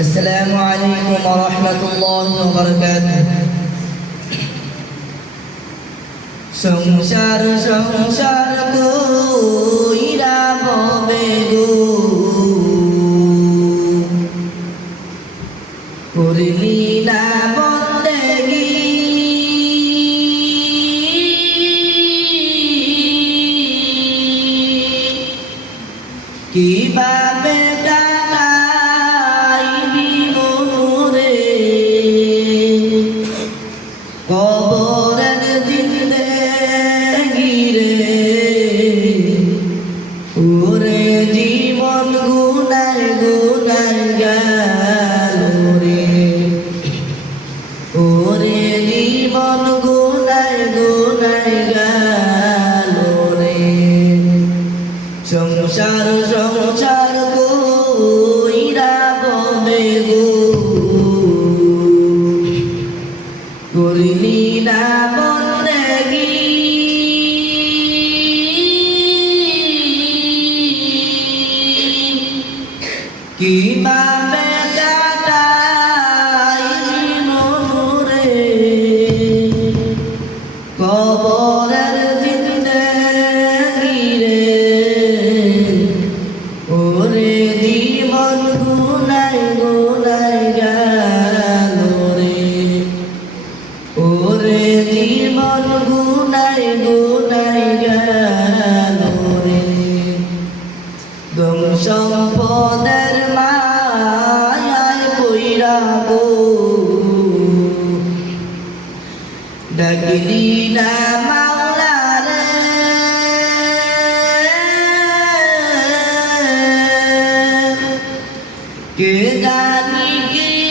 السلام عليكم ورحمة الله وبركاته সংসার সংসার কইরা ববে গো করলি না বন্দেগি কিভাবে কাটাইবি মনুরে কবরের জিন্দেগি রে ওরে জীবন গুনায় গুনায় গেল রে ওরে জীবন গুনায় গুনায় গেল রে সংসার সংসার কইরা ববে গো করলি না বন্দেগি কিভাবে কাটাইবি মনুরে কবরের জিন্দেগি রে ওরে জীবন গুনায় গুনায় গেল রে ওরে জীবন গুনায় গুনায় গেল রে গম সম্পদের মায়ায় পইরা গো ডাকলি না মাওলা রে কে জানি কি